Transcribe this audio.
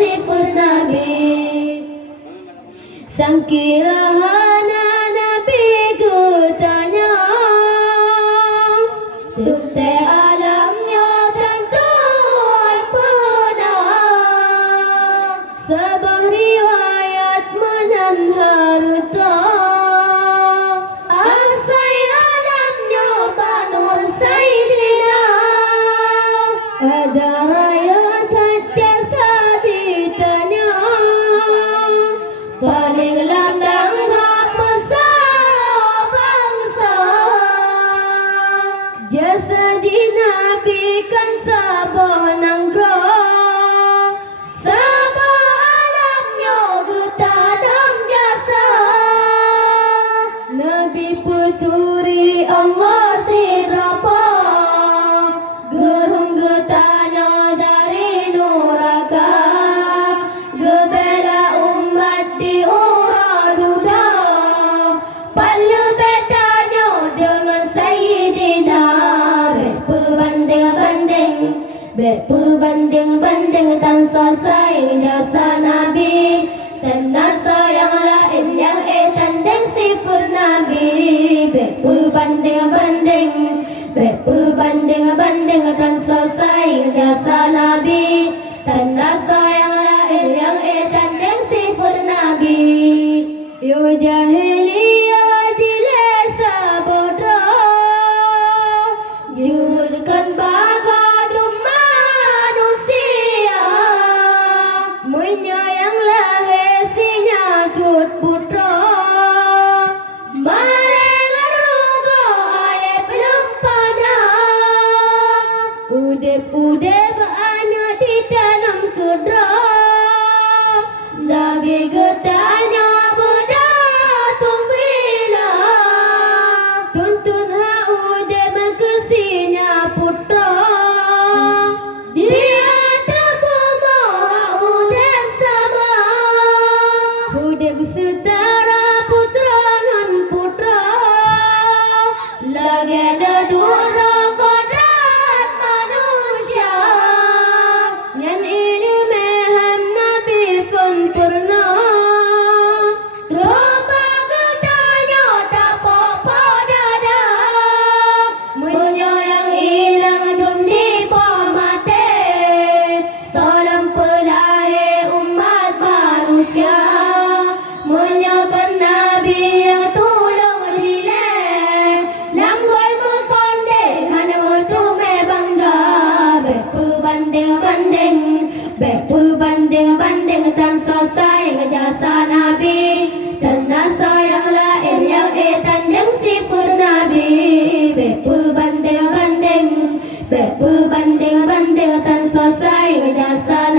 sifat Nabi. Sang kirahana Nabi ku tanya, tukte alamnya tentu pernah. Sebuah riwayat menanharuta, asai alamnya Banur Sayyidina. Ada rakyat jasa ditanya, paling landang bangsa bangsa. Jasa di Nabi kan sabah nanggrah, sabah alamnya getanam jasa. Nabi puturi Allah sirapa, gerung getanya dari nuraka. Gebela umat di uraduda, palu betanya dengan Sayyidina. Berbanding-banding tan selesai jasa Nabi. Tanasa yang lain yang tanding sifat Nabi. Berbanding-banding tan selesai jasa Nabi. Tanasa yang lain yang tanding sifat Nabi. Yo jahiliyah dilesa bodoh, juhurkan bagadum manusia. Menyayanglah hesinya jut putra, malengan rugo aye belum pada. Udep-udep hanya ditanam kedra, Nabi getanya berdatung bila. Tuntun udep kesinya putra, dia terbunuh udep sabar. Udep setara putra dengan putra, lagi ada dua kodrat manusia. Yang ini mehan Nabi pun pernah, terubah getanya tak apa dada. Menyayang hilang dum di mate, salam pelahir umat manusia. Menyakan Nabi yang tolong dileh, langgoi berkonde hanya bertume bangga. Berbanding-banding tan selesai jasa Nabi. Tanasa yang lain yang tanding sifat Nabi. Berbanding-banding tan selesai jasa